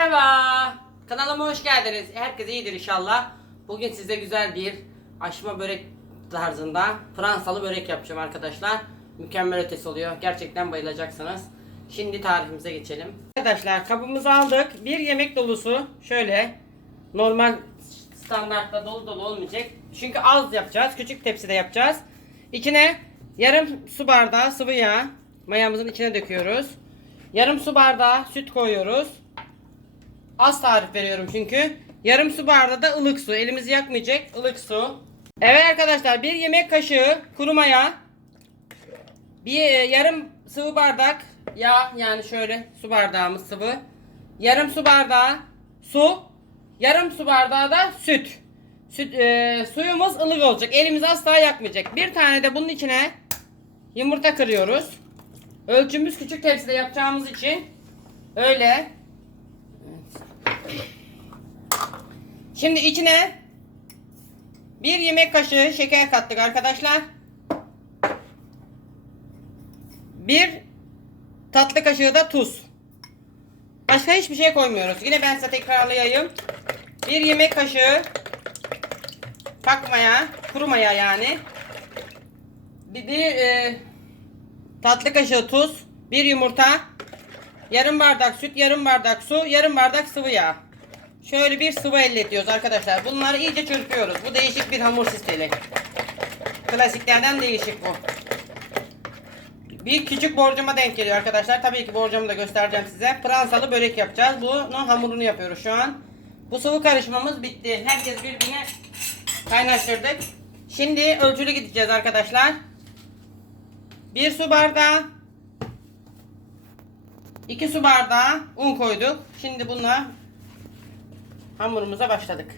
Merhaba. Kanalıma hoş geldiniz. Herkes iyidir inşallah. Bugün size güzel bir açma börek tarzında Fransalı börek yapacağım arkadaşlar. Mükemmel ötesi oluyor. Gerçekten bayılacaksınız. Şimdi tarifimize geçelim. Arkadaşlar kabımızı aldık. Bir yemek dolusu şöyle normal standartta dolu dolu olmayacak. Çünkü az yapacağız. Küçük tepside yapacağız. İçine yarım su bardağı sıvı yağ mayamızın içine döküyoruz. Yarım su bardağı süt koyuyoruz. Az tarif veriyorum çünkü. Yarım su bardağı da ılık su. Elimizi yakmayacak ılık su. Evet arkadaşlar bir yemek kaşığı kuru maya. Bir e, yarım sıvı bardak yağ yani şöyle su bardağımız sıvı. Yarım su bardağı su. Yarım su bardağı da süt. Süt e, suyumuz ılık olacak. Elimizi asla yakmayacak. Bir tane de bunun içine yumurta kırıyoruz. Ölçümüz küçük tepside yapacağımız için öyle. Şimdi içine bir yemek kaşığı şeker kattık arkadaşlar. Bir tatlı kaşığı da tuz. Başka hiçbir şey koymuyoruz. Yine ben size tekrarlayayım. Bir yemek kaşığı pakmaya, kuru maya yani. Bir, bir e, tatlı kaşığı tuz, bir yumurta, yarım bardak süt, yarım bardak su, yarım bardak sıvı yağ. Şöyle bir sıvı elletiyoruz arkadaşlar. Bunları iyice çırpıyoruz. Bu değişik bir hamur sistemi. Klasiklerden değişik bu. Bir küçük borcama denk geliyor arkadaşlar. Tabii ki borcamı da göstereceğim size. Fransalı börek yapacağız. Bunun hamurunu yapıyoruz şu an. Bu sıvı karışımımız bitti. Herkes birbirine kaynaştırdık. Şimdi ölçülü gideceğiz arkadaşlar. Bir su bardağı 2 su bardağı un koyduk. Şimdi bununla hamurumuza başladık.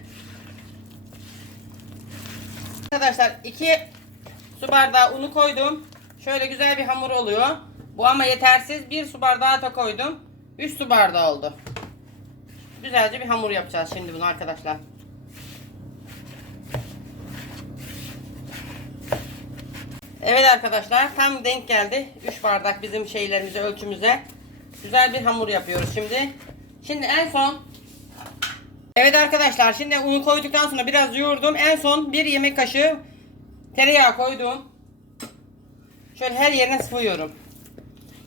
Arkadaşlar 2 su bardağı unu koydum. Şöyle güzel bir hamur oluyor. Bu ama yetersiz. 1 su bardağı da koydum. 3 su bardağı oldu. Güzelce bir hamur yapacağız şimdi bunu arkadaşlar. Evet arkadaşlar tam denk geldi. 3 bardak bizim şeylerimize ölçümüze. Güzel bir hamur yapıyoruz şimdi. Şimdi en son Evet arkadaşlar şimdi unu koyduktan sonra biraz yoğurdum. En son bir yemek kaşığı tereyağı koydum. Şöyle her yerine sıvıyorum.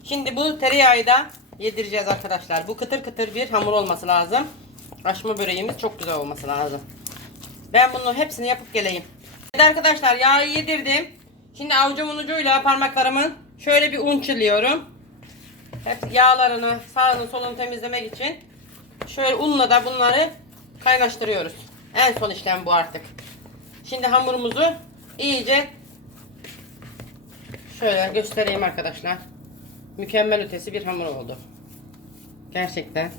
Şimdi bu tereyağı da yedireceğiz arkadaşlar. Bu kıtır kıtır bir hamur olması lazım. Açma böreğimiz çok güzel olması lazım. Ben bunun hepsini yapıp geleyim. Evet arkadaşlar yağı yedirdim. Şimdi avucumun ucuyla parmaklarımın şöyle bir un çiliyorum. Hep yağlarını sağını solunu temizlemek için. Şöyle unla da bunları kaynaştırıyoruz. En son işlem bu artık. Şimdi hamurumuzu iyice şöyle göstereyim arkadaşlar. Mükemmel ötesi bir hamur oldu. Gerçekten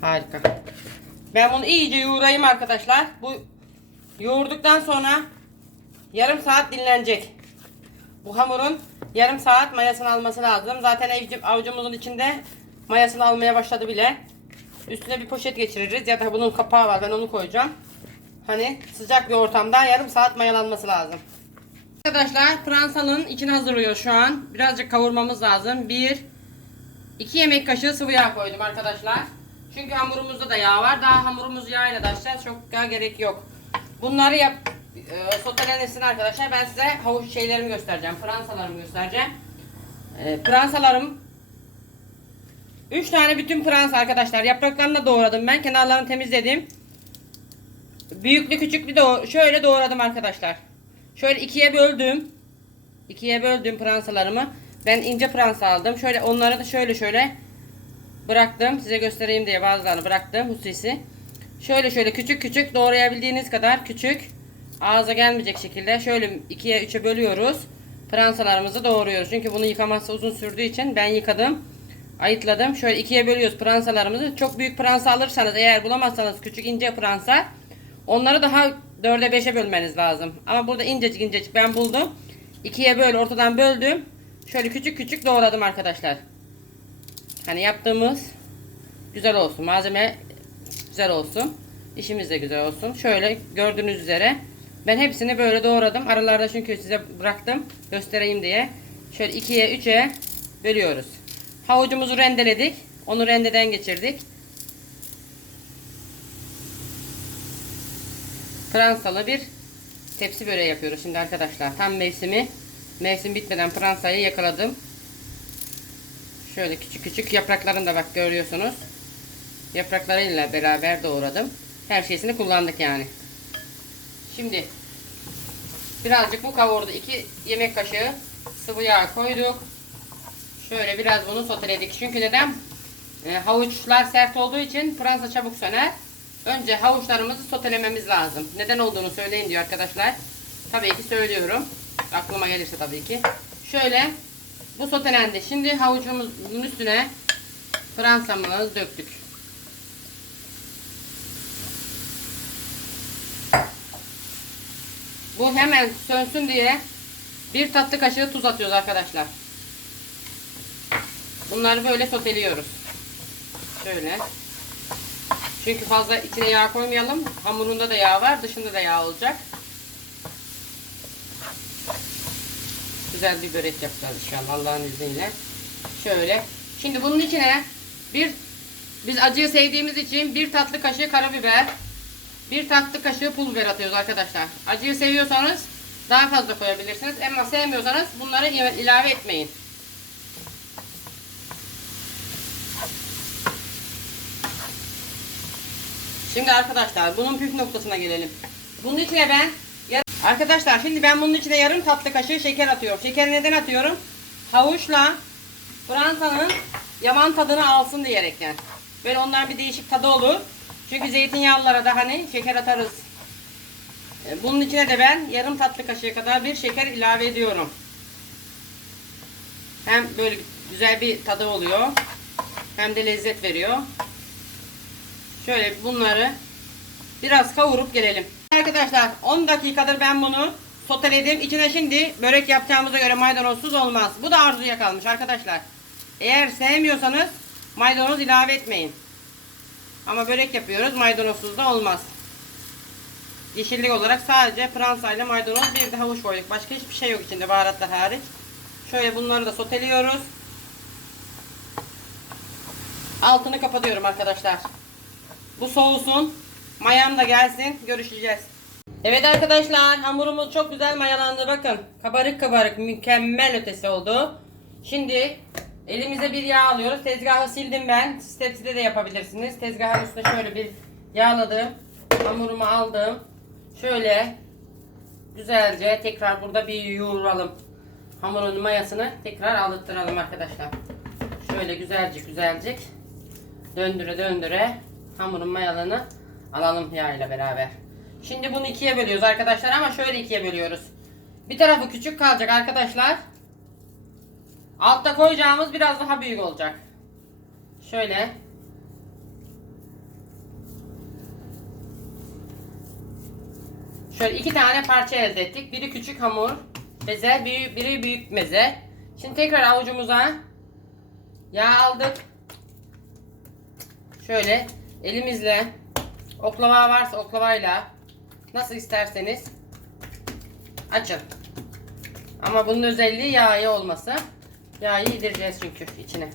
harika. Ben bunu iyice yoğurayım arkadaşlar. Bu yoğurduktan sonra yarım saat dinlenecek. Bu hamurun yarım saat mayasını alması lazım. Zaten evcim, avucumuzun içinde mayasını almaya başladı bile. Üstüne bir poşet geçiririz ya da bunun kapağı var ben onu koyacağım. Hani sıcak bir ortamda yarım saat mayalanması lazım. Arkadaşlar Fransalın içini hazırlıyor şu an. Birazcık kavurmamız lazım. Bir, iki yemek kaşığı sıvı yağ koydum arkadaşlar. Çünkü hamurumuzda da yağ var. Daha hamurumuz yağ ile açacağız. Çok daha gerek yok. Bunları yap e, sotelenirsin arkadaşlar. Ben size havuç şeylerimi göstereceğim. Fransalarımı göstereceğim. E, pransalarım 3 tane bütün pransa arkadaşlar. Yapraklarını da doğradım ben. Kenarlarını temizledim. Büyüklü küçüklü de şöyle doğradım arkadaşlar. Şöyle ikiye böldüm. İkiye böldüm pransalarımı. Ben ince pransa aldım. Şöyle onları da şöyle şöyle bıraktım. Size göstereyim diye bazılarını bıraktım hususi. Şöyle şöyle küçük küçük doğrayabildiğiniz kadar küçük. Ağza gelmeyecek şekilde şöyle ikiye üçe bölüyoruz. Pransalarımızı doğruyoruz. Çünkü bunu yıkaması uzun sürdüğü için ben yıkadım. Ayıtladım. Şöyle ikiye bölüyoruz pransalarımızı. Çok büyük pransa alırsanız eğer bulamazsanız küçük ince pransa onları daha dörde beşe bölmeniz lazım. Ama burada incecik incecik ben buldum. İkiye böyle ortadan böldüm. Şöyle küçük küçük doğradım arkadaşlar. Hani yaptığımız güzel olsun. Malzeme güzel olsun. İşimiz de güzel olsun. Şöyle gördüğünüz üzere ben hepsini böyle doğradım. Aralarda çünkü size bıraktım göstereyim diye. Şöyle ikiye üçe bölüyoruz. Havucumuzu rendeledik. Onu rendeden geçirdik. Pransalı bir tepsi böreği yapıyoruz şimdi arkadaşlar. Tam mevsimi. Mevsim bitmeden pransayı yakaladım. Şöyle küçük küçük yapraklarını da bak görüyorsunuz. Yapraklarıyla beraber doğradım. Her şeysini kullandık yani. Şimdi birazcık bu kavurdu. 2 yemek kaşığı sıvı yağ koyduk. Şöyle biraz bunu soteledik. Çünkü neden? E, havuçlar sert olduğu için Fransa çabuk söner. Önce havuçlarımızı sotelememiz lazım. Neden olduğunu söyleyin diyor arkadaşlar. Tabii ki söylüyorum. Aklıma gelirse tabii ki. Şöyle bu sotelendi. Şimdi havucumuzun üstüne Fransa'mızı döktük. Bu hemen sönsün diye bir tatlı kaşığı tuz atıyoruz arkadaşlar. Bunları böyle soteliyoruz. Şöyle. Çünkü fazla içine yağ koymayalım. Hamurunda da yağ var, dışında da yağ olacak. Güzel bir börek yapacağız inşallah Allah'ın izniyle. Şöyle. Şimdi bunun içine bir biz acıyı sevdiğimiz için bir tatlı kaşığı karabiber, bir tatlı kaşığı pul biber atıyoruz arkadaşlar. Acıyı seviyorsanız daha fazla koyabilirsiniz. Ama sevmiyorsanız bunları ilave etmeyin. Şimdi arkadaşlar bunun püf noktasına gelelim. Bunun içine ben arkadaşlar şimdi ben bunun içine yarım tatlı kaşığı şeker atıyorum. Şekeri neden atıyorum? Havuçla Fransa'nın yaman tadını alsın diyerekten. Böyle ondan bir değişik tadı olur. Çünkü zeytinyağlılara da hani şeker atarız. E, Bunun içine de ben yarım tatlı kaşığı kadar bir şeker ilave ediyorum. Hem böyle güzel bir tadı oluyor. Hem de lezzet veriyor. Şöyle bunları biraz kavurup gelelim. Arkadaşlar 10 dakikadır ben bunu soteledim. İçine şimdi börek yapacağımıza göre maydanozsuz olmaz. Bu da arzuya kalmış arkadaşlar. Eğer sevmiyorsanız maydanoz ilave etmeyin. Ama börek yapıyoruz maydanozsuz da olmaz. Yeşillik olarak sadece Fransa ile maydanoz bir de havuç koyduk. Başka hiçbir şey yok içinde baharatlar hariç. Şöyle bunları da soteliyoruz. Altını kapatıyorum arkadaşlar. Bu soğusun. Mayam da gelsin. Görüşeceğiz. Evet arkadaşlar hamurumuz çok güzel mayalandı. Bakın kabarık kabarık mükemmel ötesi oldu. Şimdi elimize bir yağ alıyoruz. Tezgahı sildim ben. Siz tepside de yapabilirsiniz. Tezgahın üstüne şöyle bir yağladım. Hamurumu aldım. Şöyle güzelce tekrar burada bir yoğuralım. Hamurun mayasını tekrar alıttıralım arkadaşlar. Şöyle güzelce güzelce döndüre döndüre hamurun mayalığını alalım yağ ile beraber. Şimdi bunu ikiye bölüyoruz arkadaşlar ama şöyle ikiye bölüyoruz. Bir tarafı küçük kalacak arkadaşlar. Altta koyacağımız biraz daha büyük olacak. Şöyle. Şöyle iki tane parça elde ettik. Biri küçük hamur meze, biri, biri büyük meze. Şimdi tekrar avucumuza yağ aldık. Şöyle elimizle oklava varsa oklavayla nasıl isterseniz açın. Ama bunun özelliği yağı olması. Yağı yedireceğiz çünkü içine.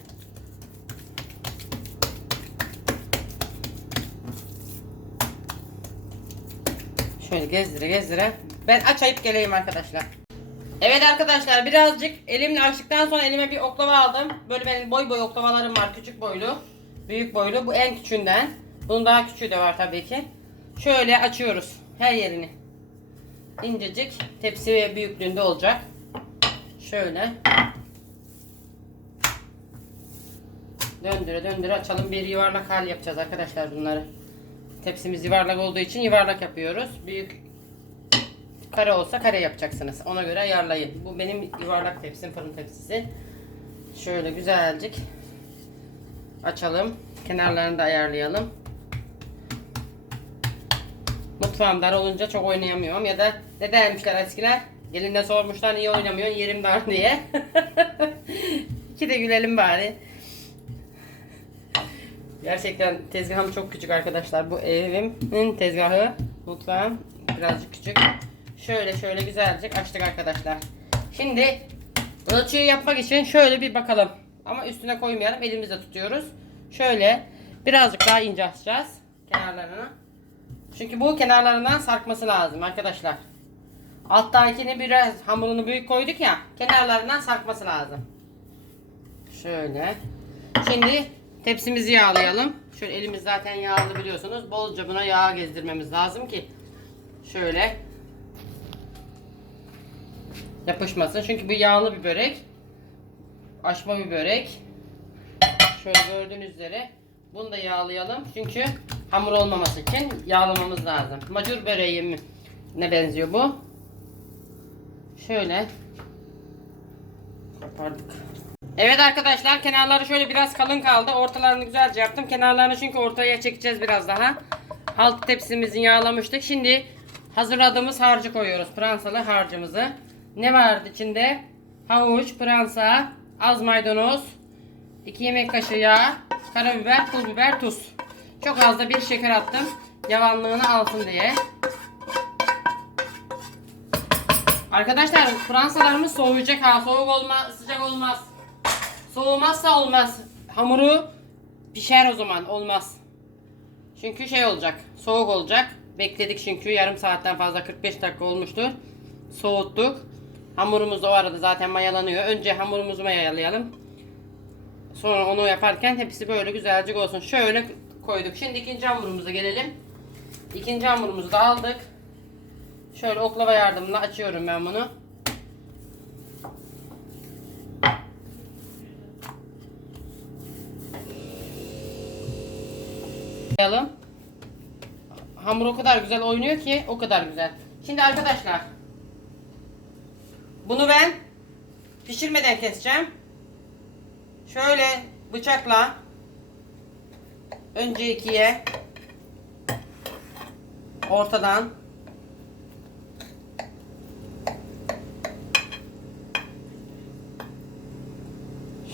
Şöyle gezdire gezdire. Ben açayıp geleyim arkadaşlar. Evet arkadaşlar birazcık elimle açtıktan sonra elime bir oklava aldım. Böyle benim boy boy oklavalarım var küçük boylu. Büyük boylu. Bu en küçüğünden. Bunun daha küçüğü de var tabii ki. Şöyle açıyoruz her yerini. İncecik tepsi büyüklüğünde olacak. Şöyle. Döndüre döndüre açalım. Bir yuvarlak hal yapacağız arkadaşlar bunları. Tepsimiz yuvarlak olduğu için yuvarlak yapıyoruz. Büyük kare olsa kare yapacaksınız. Ona göre ayarlayın. Bu benim yuvarlak tepsim, fırın tepsisi. Şöyle güzelcik açalım. Kenarlarını da ayarlayalım. Mutfağım dar olunca çok oynayamıyorum. Ya da ne dermişler eskiler? Gelinle sormuşlar niye oynamıyorsun yerim dar diye. İki de gülelim bari. Gerçekten tezgahım çok küçük arkadaşlar. Bu evimin tezgahı, mutfağım birazcık küçük. Şöyle şöyle güzelce açtık arkadaşlar. Şimdi ölçüyü yapmak için şöyle bir bakalım. Ama üstüne koymayalım. Elimizle tutuyoruz. Şöyle birazcık daha ince açacağız kenarlarını. Çünkü bu kenarlarından sarkması lazım arkadaşlar. Alttakini biraz hamurunu büyük koyduk ya. Kenarlarından sarkması lazım. Şöyle. Şimdi tepsimizi yağlayalım. Şöyle elimiz zaten yağlı biliyorsunuz. Bolca buna yağ gezdirmemiz lazım ki şöyle yapışmasın. Çünkü bu yağlı bir börek. Açma bir börek. Şöyle gördüğünüz üzere bunu da yağlayalım. Çünkü hamur olmaması için yağlamamız lazım. Macur böreği ne benziyor bu? Şöyle kopardık. Evet arkadaşlar kenarları şöyle biraz kalın kaldı. Ortalarını güzelce yaptım. Kenarlarını çünkü ortaya çekeceğiz biraz daha. Alt tepsimizi yağlamıştık. Şimdi hazırladığımız harcı koyuyoruz. Pransalı harcımızı. Ne vardı içinde? Havuç, pransa, az maydanoz, 2 yemek kaşığı yağ, karabiber, pul biber, tuz. Çok az da bir şeker attım. Yavanlığını alsın diye. Arkadaşlar Fransalarımız soğuyacak ha. Soğuk olmaz, sıcak olmaz. Soğumazsa olmaz. Hamuru pişer o zaman olmaz. Çünkü şey olacak. Soğuk olacak. Bekledik çünkü yarım saatten fazla 45 dakika olmuştur. Soğuttuk. Hamurumuz o arada zaten mayalanıyor. Önce hamurumuzu mayalayalım. Sonra onu yaparken hepsi böyle güzelce olsun. Şöyle koyduk. Şimdi ikinci hamurumuza gelelim. İkinci hamurumuzu da aldık. Şöyle oklava yardımıyla açıyorum ben bunu. Hamur o kadar güzel oynuyor ki o kadar güzel. Şimdi arkadaşlar bunu ben pişirmeden keseceğim. Şöyle bıçakla önce ikiye ortadan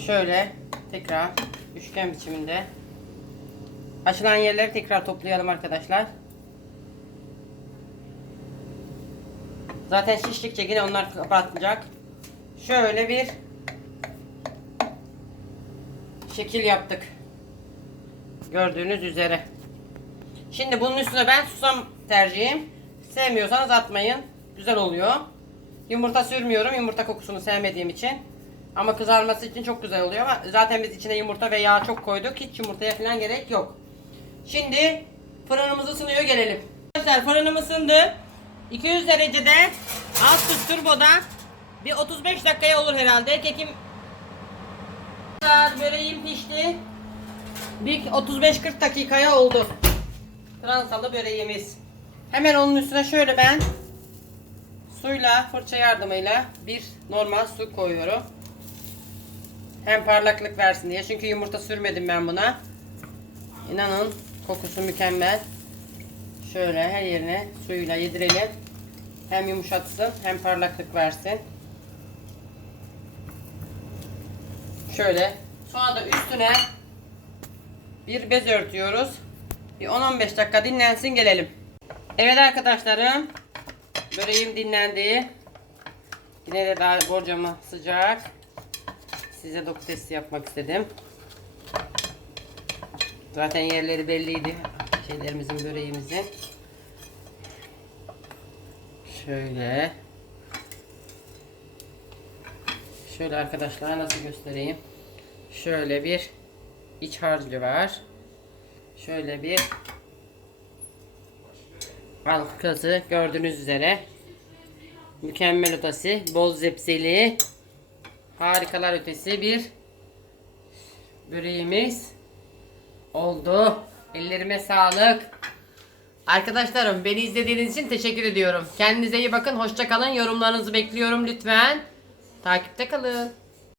şöyle tekrar üçgen biçiminde açılan yerleri tekrar toplayalım arkadaşlar. Zaten şiştikçe yine onlar kapatacak. Şöyle bir şekil yaptık. Gördüğünüz üzere. Şimdi bunun üstüne ben susam tercihim. Sevmiyorsanız atmayın. Güzel oluyor. Yumurta sürmüyorum. Yumurta kokusunu sevmediğim için. Ama kızarması için çok güzel oluyor. Ama zaten biz içine yumurta ve yağ çok koyduk. Hiç yumurtaya falan gerek yok. Şimdi fırınımız ısınıyor gelelim. Arkadaşlar fırınım ısındı. 200 derecede alt tuz turboda bir 35 dakikaya olur herhalde. Kekim böreğim pişti. Bir 35-40 dakikaya oldu. Fransalı böreğimiz. Hemen onun üstüne şöyle ben suyla fırça yardımıyla bir normal su koyuyorum. Hem parlaklık versin diye. Çünkü yumurta sürmedim ben buna. İnanın kokusu mükemmel. Şöyle her yerine suyla yedirelim. Hem yumuşatsın hem parlaklık versin. Şöyle. Sonra da üstüne bir bez örtüyoruz. Bir 10-15 dakika dinlensin gelelim. Evet arkadaşlarım. Böreğim dinlendi. Yine de daha borcama sıcak. Size doku testi yapmak istedim. Zaten yerleri belliydi. Şeylerimizin, böreğimizin. Şöyle. Şöyle arkadaşlar nasıl göstereyim. Şöyle bir iç harcı var. Şöyle bir halkası gördüğünüz üzere. Mükemmel ötesi, bol zepseli, harikalar ötesi bir böreğimiz oldu. Ellerime sağlık. Arkadaşlarım beni izlediğiniz için teşekkür ediyorum. Kendinize iyi bakın. Hoşça kalın. Yorumlarınızı bekliyorum lütfen. Takipte kalın.